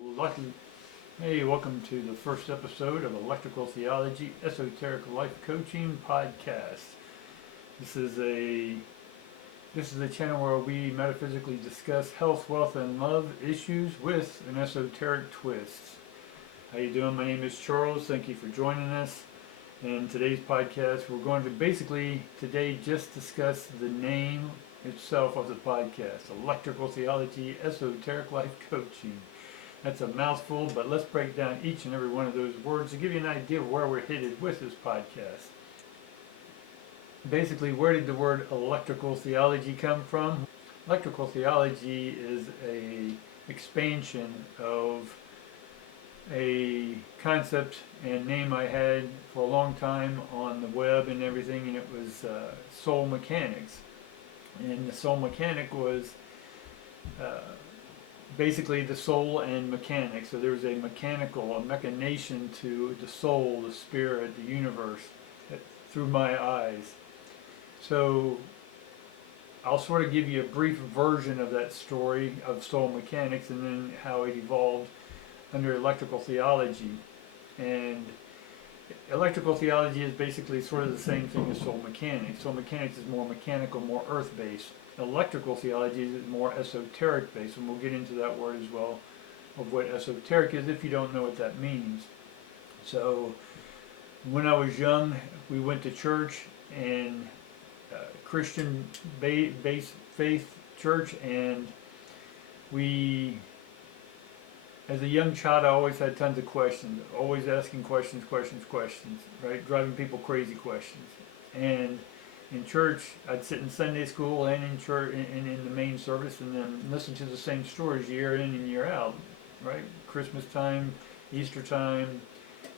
Lucky. Hey, welcome to the first episode of Electrical Theology, Esoteric Life Coaching Podcast. This is a channel where we metaphysically discuss health, wealth, and love issues with an esoteric twist. How you doing? My name is Charles. Thank you for joining us. In today's podcast, we're going to basically today just discuss the name itself of the podcast, Electrical Theology, Esoteric Life Coaching. That's a mouthful, but let's break down each and every one of those words to give you an idea of where we're headed with this podcast. Basically, where did the word electrical theology come from? Electrical theology is a expansion of a concept and name I had for a long time on the web and everything, and it was soul mechanics. And the soul mechanic was basically the soul and mechanics. So there's a machination to the soul, the spirit, the universe, through my eyes. So I'll sort of give you a brief version of that story of soul mechanics and then how it evolved under electrical theology. And electrical theology is basically sort of the same thing as soul mechanics. Soul mechanics is more mechanical, more earth-based. Electrical theology is more esoteric based, and we'll get into that word as well, of what esoteric is if you don't know what that means. So when I was young, we went to church, and Christian based faith church, and we, as a young child, I always had tons of questions, always asking questions, right? Driving people crazy questions. And in church, I'd sit in Sunday school and in church and in the main service, and then listen to the same stories year in and year out, right? Christmas time, Easter time,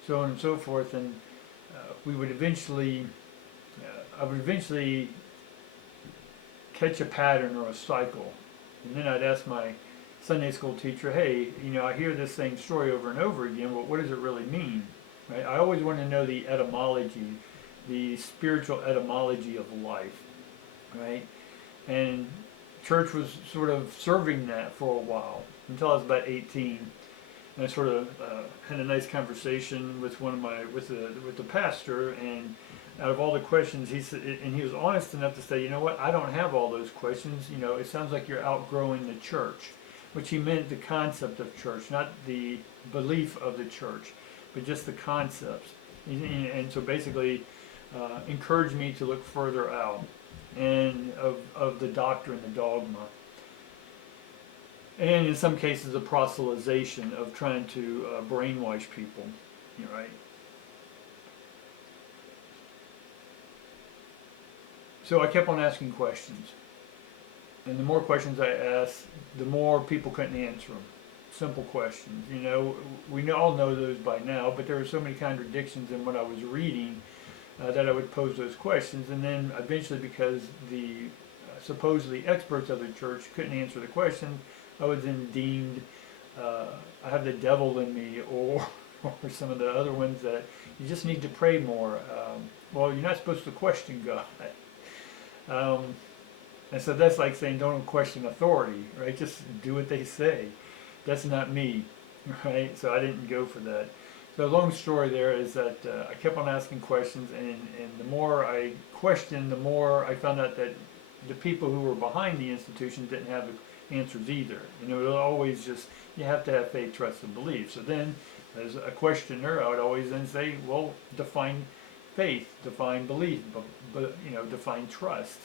so on and so forth. And we would eventually, I would eventually catch a pattern or a cycle, and then I'd ask my Sunday school teacher, "Hey, I hear this same story over and over again, but what does it really mean?" Right? I always want to know the etymology, the spiritual etymology of life, right? And church was sort of serving that for a while until I was about 18, and I sort of had a nice conversation with with the pastor, and out of all the questions, he was honest enough to say, "You know what? I don't have all those questions. It sounds like you're outgrowing the church," which he meant the concept of church, not the belief of the church, but just the concepts. And so basically, encouraged me to look further out and of the doctrine, the dogma, and in some cases the proselytization of trying to brainwash people, right? So I kept on asking questions, and the more questions I asked, the more people couldn't answer them. Simple questions, we all know those by now, but there were so many contradictions in what I was reading that I would pose those questions, and then eventually, because the supposedly experts of the church couldn't answer the question, I was then deemed I have the devil in me, or some of the other ones that you just need to pray more. Well, you're not supposed to question God. And so that's like saying don't question authority, right? Just do what they say. That's not me, right? So I didn't go for that. So the long story there is that I kept on asking questions, and the more I questioned, the more I found out that the people who were behind the institution didn't have answers either. It was always just, you have to have faith, trust, and belief. So then, as a questioner, I would always then say, well, define faith, define belief, but define trust.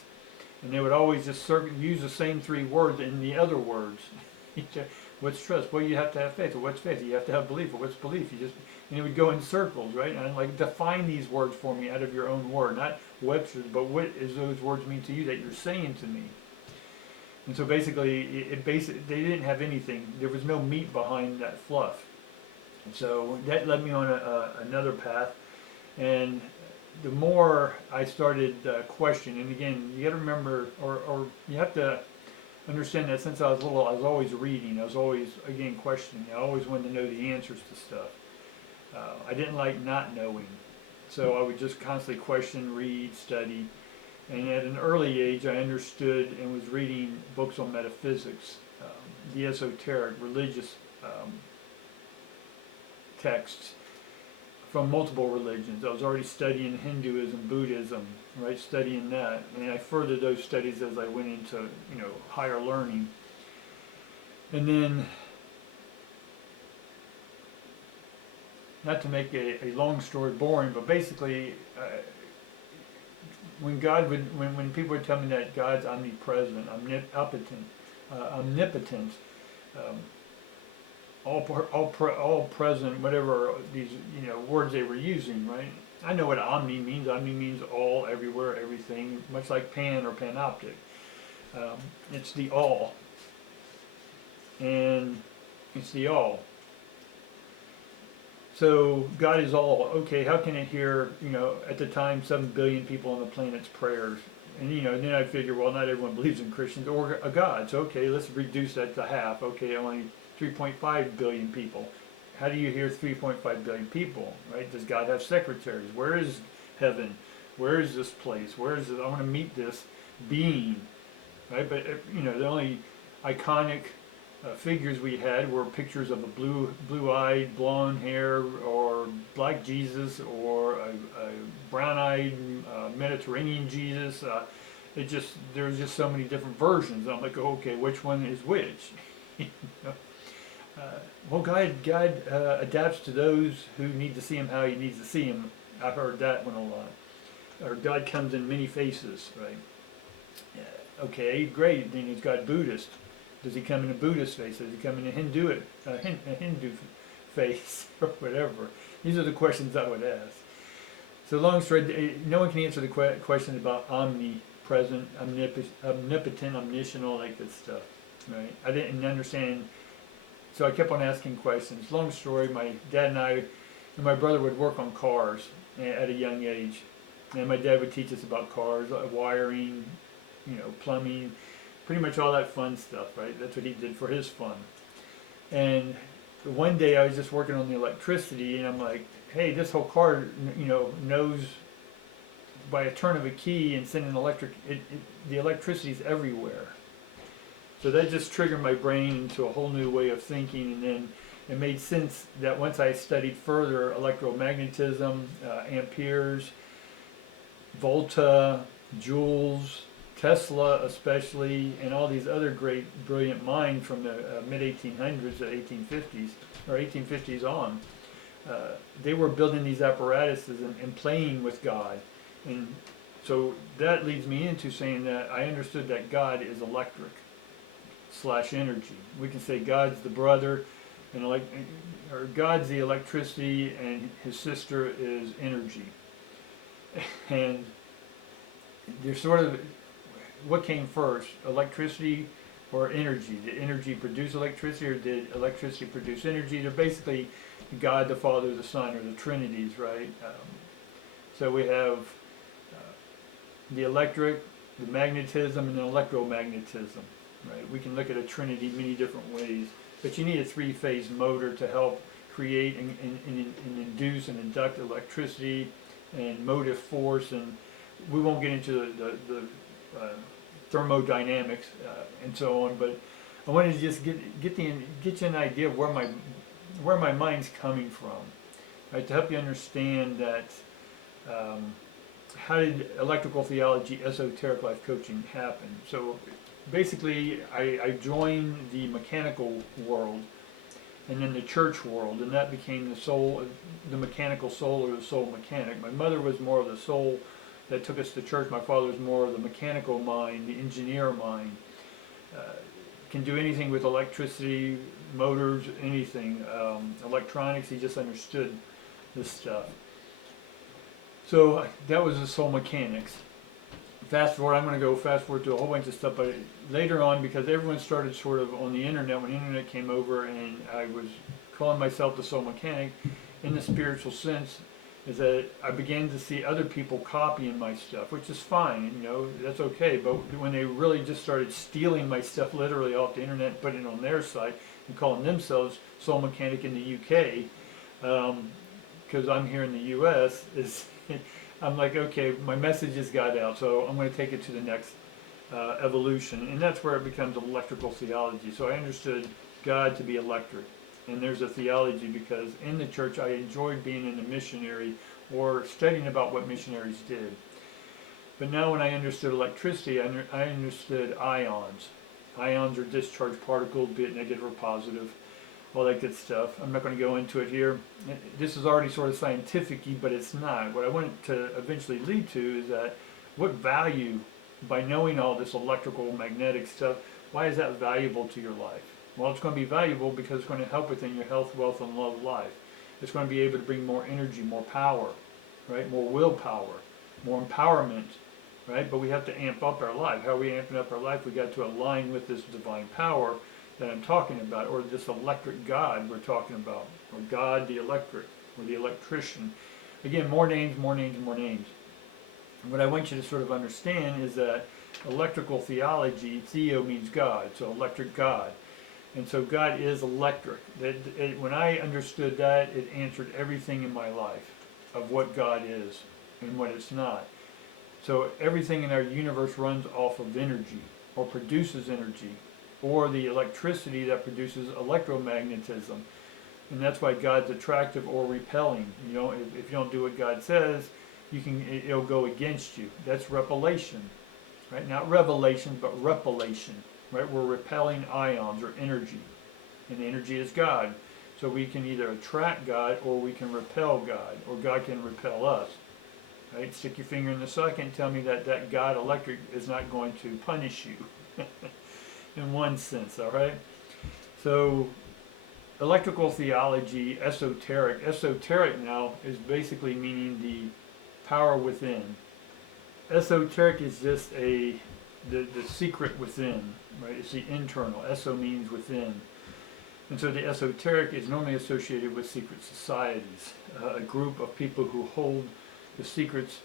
And they would always just use the same three words in the other words. What's trust? Well, you have to have faith. Well, what's faith? You have to have belief. Well, what's belief? It would go in circles, right? And I'm like, define these words for me out of your own word, not Webster's, but what does those words mean to you that you're saying to me? And so basically, they didn't have anything. There was no meat behind that fluff. And so that led me on another path. And the more I started questioning, and again, you got to remember, or you have to understand that since I was little, I was always reading. I was always, again, questioning. I always wanted to know the answers to stuff. I didn't like not knowing. So I would just constantly question, read, study. And at an early age, I understood and was reading books on metaphysics, the esoteric, religious texts from multiple religions. I was already studying Hinduism, Buddhism, right, studying that. And I furthered those studies as I went into, higher learning. And then, not to make a long story boring, but basically, when people would tell me that God's omnipresent, omnipotent, all present, whatever these words they were using, right? I know what omni means. Omni means all, everywhere, everything, much like pan or panoptic. It's the all, and it's the all. So God is all. Okay, how can it hear, at the time, 7 billion people on the planet's prayers? And, then I figure, well, not everyone believes in Christians or a God. So, okay, let's reduce that to half. Okay, only 3.5 billion people. How do you hear 3.5 billion people, right? Does God have secretaries? Where is heaven? Where is this place? Where is it? I want to meet this being, right? But, the only iconic figures we had were pictures of a blue-eyed, blonde hair, or black Jesus, or a brown-eyed Mediterranean Jesus. There's just so many different versions. I'm like, okay, which one is which? Well, God adapts to those who need to see Him how He needs to see Him. I've heard that one a lot. Or God comes in many faces, right? Okay, great. Then is God Buddhist? Does He come in a Buddhist face? Does He come in a Hindu face, or whatever? These are the questions I would ask. So long story, no one can answer the question about omnipresent, omnipotent, omniscient, all that good stuff, right? I didn't understand, so I kept on asking questions. Long story, my dad and I and my brother would work on cars at a young age, and my dad would teach us about cars, wiring, plumbing, pretty much all that fun stuff, right? That's what he did for his fun. And one day I was just working on the electricity, and I'm like, hey, this whole car, knows by a turn of a key and sending the electricity's everywhere. So that just triggered my brain into a whole new way of thinking, and then it made sense that once I studied further electromagnetism, amperes, volta, joules, Tesla especially, and all these other great, brilliant minds from the mid-1800s to 1850s, or 1850s on, they were building these apparatuses and playing with God. And so that leads me into saying that I understood that God is electric / energy. We can say God's the brother, or God's the electricity, and His sister is energy. And there's sort of, what came first, electricity or energy? Did energy produce electricity, or did electricity produce energy? They're basically God, the Father, the Son, or the Trinities, right? So we have the electric, the magnetism, and the electromagnetism, right? We can look at a Trinity many different ways, but you need a three-phase motor to help create and induce and induct electricity and motive force, and we won't get into the thermodynamics and so on, but I wanted to just get you an idea of where my mind's coming from, right? To help you understand that how did electrical theology, esoteric life coaching happen. So basically, I joined the mechanical world and then the church world, and that became the mechanical soul, or the soul mechanic. My mother was more of the soul that took us to church. My father was more of the mechanical mind, the engineer mind. Can do anything with electricity, motors, anything. Electronics, he just understood this stuff. So that was the soul mechanics. I'm going to go fast forward to a whole bunch of stuff, but later on, because everyone started sort of on the internet, when the internet came over, and I was calling myself the soul mechanic, in the spiritual sense, is that I began to see other people copying my stuff, which is fine, that's okay. But when they really just started stealing my stuff literally off the internet and putting it on their site and calling themselves Soul Mechanic in the UK, because I'm here in the US, I'm like, okay, my message has got out, so I'm going to take it to the next evolution, and that's where it becomes electrical theology. So I understood God to be electric, and there's a theology, because in the church I enjoyed being in a missionary or studying about what missionaries did. But now when I understood electricity, I understood ions. Ions are discharged particles, be it negative or positive, all that good stuff. I'm not going to go into it here. This is already sort of scientific-y, but it's not. What I want to eventually lead to is that what value, by knowing all this electrical, magnetic stuff, why is that valuable to your life? Well, it's going to be valuable because it's going to help within your health, wealth, and love life. It's going to be able to bring more energy, more power, right? More willpower, more empowerment, right? But we have to amp up our life. How are we amping up our life? We got to align with this divine power that I'm talking about, or this electric God we're talking about, or God the electric, or the electrician. Again, more names, more names, more names. And what I want you to sort of understand is that electrical theology, theo means God, so electric God. And so God is electric. When I understood that, it answered everything in my life of what God is and what it's not. So everything in our universe runs off of energy, or produces energy, or the electricity that produces electromagnetism. And that's why God's attractive or repelling. You know, if you don't do what God says, it'll go against you. That's repellation, right? Not revelation, but repellation, right? We're repelling ions or energy, and energy is God. So we can either attract God, or we can repel God, or God can repel us. Right? Stick your finger in the socket and tell me that God electric is not going to punish you. In one sense, all right? So electrical theology, esoteric. Esoteric now is basically meaning the power within. Esoteric is just the secret within, right? It's the internal. Eso means within. And so the esoteric is normally associated with secret societies, a group of people who hold the secrets,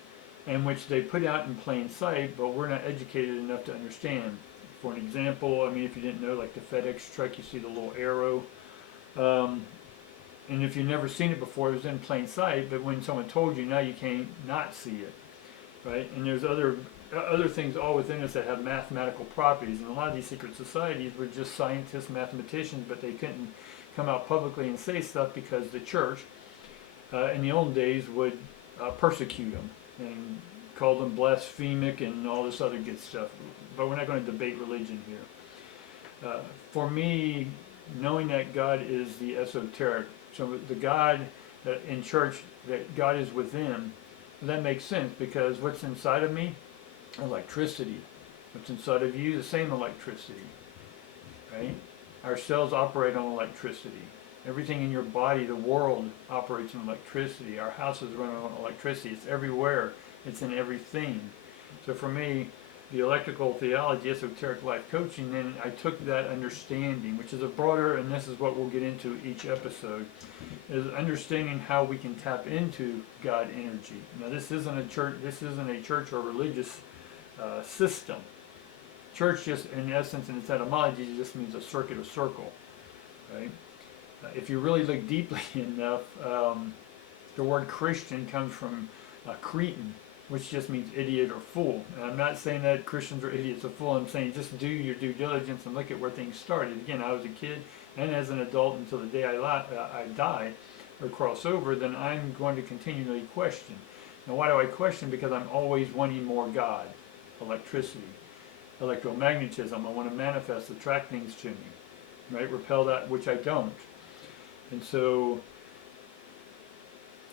and which they put out in plain sight, but we're not educated enough to understand. For an example, I mean, if you didn't know, like the FedEx truck, you see the little arrow. And if you've never seen it before, it was in plain sight, but when someone told you, now you can't not see it, right? And there's other things all within us that have mathematical properties, and a lot of these secret societies were just scientists, mathematicians, but they couldn't come out publicly and say stuff because the church, in the old days, would persecute them and call them blasphemic and all this other good stuff. But we're not going to debate religion here. For me, knowing that God is the esoteric, so the God in church, that God is within, that makes sense, because what's inside of me? Electricity. What's inside of you? The same electricity, right? Our cells operate on electricity. Everything in your body, the world, operates on electricity. Our houses run on electricity. It's everywhere. It's in everything. So for me, the electrical theology, esoteric life coaching, then I took that understanding, which is a broader, and this is what we'll get into each episode, is understanding how we can tap into God energy. Now this isn't a church or religious system. Church just, in essence, in its etymology, just means a circuit, a circle, right? If you really look deeply enough, the word Christian comes from Cretan, which just means idiot or fool. And I'm not saying that Christians are idiots or fools. I'm saying just do your due diligence and look at where things started. Again, I was a kid, and as an adult until the day I die or cross over, then I'm going to continually question. Now, why do I question? Because I'm always wanting more God, electricity, electromagnetism. I want to manifest, attract things to me, right? Repel that which I don't. And so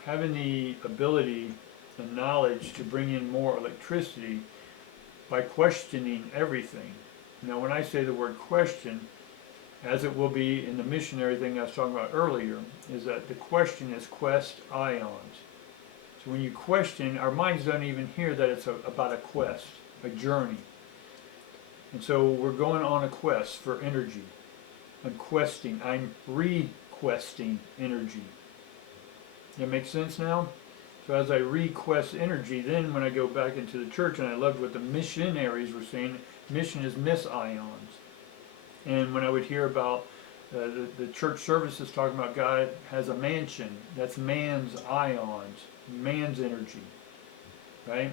having the ability and knowledge to bring in more electricity by questioning everything. Now when I say the word question, as it will be in the missionary thing I was talking about earlier, is that the question is quest ions. So when you question, our minds don't even hear that it's about a quest, a journey. And so we're going on a quest for energy. I'm questing, I'm requesting energy. That makes sense now? So as I request energy, then when I go back into the church, and I loved what the missionaries were saying, mission is miss ions. And when I would hear about the church services talking about God has a mansion, that's man's ions, man's energy, right?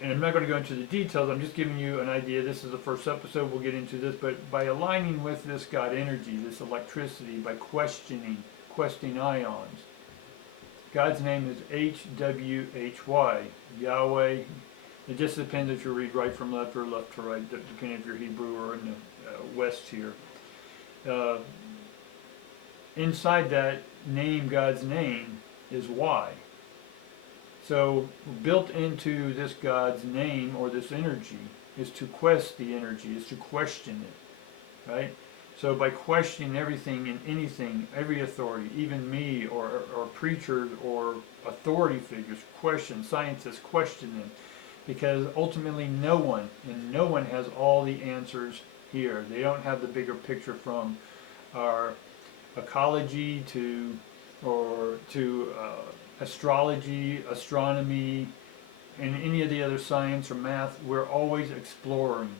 and I'm not going to go into the details, I'm just giving you an idea. This is the first episode, we'll get into this, but by aligning with this God energy, this electricity, by questioning ions. God's name is HWHY, Yahweh. It just depends if you read right from left or left to right, depending if you're Hebrew or in the West here. Inside that name, God's name, is why. So built into this God's name or this energy is to quest the energy, is to question it, right? So by questioning everything and anything, every authority, even me or preachers or authority figures, scientists question them, because ultimately no one has all the answers here. They don't have the bigger picture from our ecology to astrology, astronomy, and any of the other science or math. We're always exploring.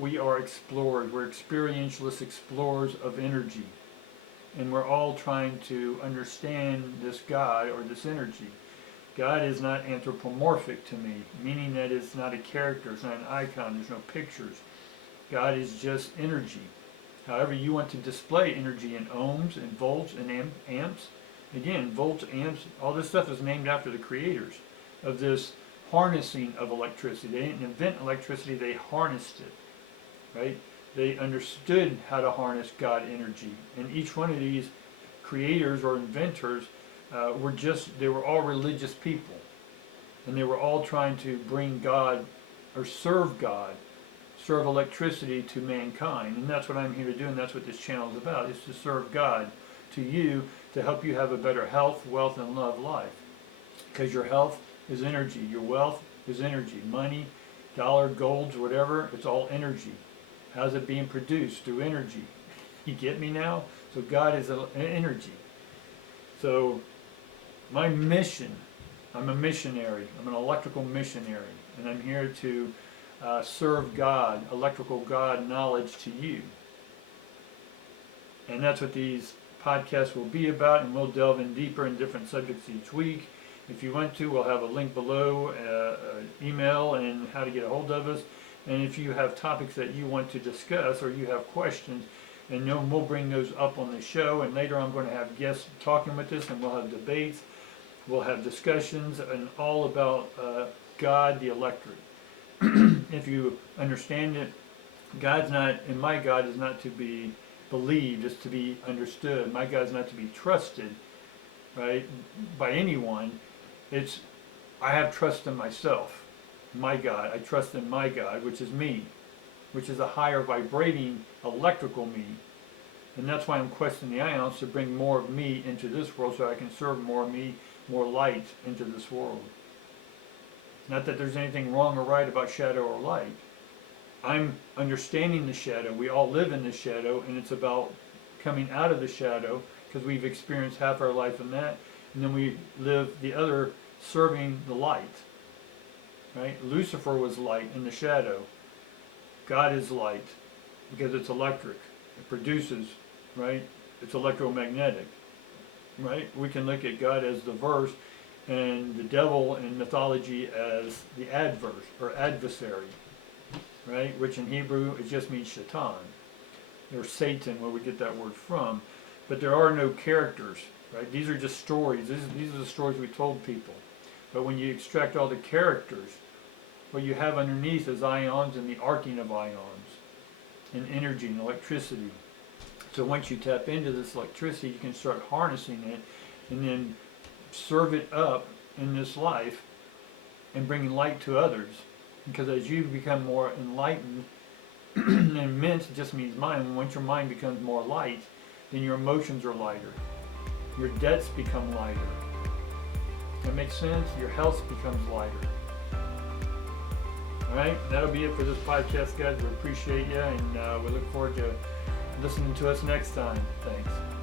We are explorers. We're experientialist explorers of energy. And we're all trying to understand this God or this energy. God is not anthropomorphic to me, meaning that it's not a character, it's not an icon, there's no pictures. God is just energy. However you want to display energy in ohms and volts and amps, again, volts, amps, all this stuff is named after the creators of this harnessing of electricity. They didn't invent electricity, they harnessed it, right? They understood how to harness God energy. And each one of these creators or inventors they were all religious people. And they were all trying to bring God or serve electricity to mankind. And that's what I'm here to do, and that's what this channel is about, is to serve God to you, to help you have a better health, wealth, and love life. Because your health is energy, your wealth is energy, money, dollar, golds, whatever, it's all energy. How's it being produced? Through energy. You get me now? So God is energy. So my mission, I'm a missionary, I'm an electrical missionary, and I'm here to serve God, electrical God knowledge to you. And that's what these podcasts will be about, and we'll delve in deeper in different subjects each week. If you want to, we'll have a link below, email, and how to get a hold of us. And if you have topics that you want to discuss or you have questions, and we'll bring those up on the show. And later I'm going to have guests talking with us, and we'll have debates, we'll have discussions, and all about God, the electric. If you understand it, my God is not to be believed, it's to be understood. My God is not to be trusted, right, by anyone. I have trust in myself. My God, I trust in my God, which is me, which is a higher vibrating electrical me. And that's why I'm questioning the ions, to bring more of me into this world so I can serve more of me, more light into this world. Not that there's anything wrong or right about shadow or light. I'm understanding the shadow. We all live in the shadow, and it's about coming out of the shadow, because we've experienced half our life in that, and then we live the other serving the light. Right? Lucifer was light in the shadow. God is light because it's electric. It produces, right? It's electromagnetic. Right? We can look at God as the verse and the devil in mythology as the adverse or adversary. Right? Which in Hebrew it just means Shaitan or Satan, where we get that word from. But there are no characters. Right? These are just stories. These are the stories we told people. But when you extract all the characters, what you have underneath is ions and the arcing of ions and energy and electricity. So once you tap into this electricity, you can start harnessing it and then serve it up in this life and bringing light to others. Because as you become more enlightened, and mint just means mind, once your mind becomes more light, then your emotions are lighter. Your debts become lighter. That makes sense? Your health becomes lighter. Alright, that'll be it for this podcast, guys. We appreciate you, and we look forward to listening to us next time. Thanks.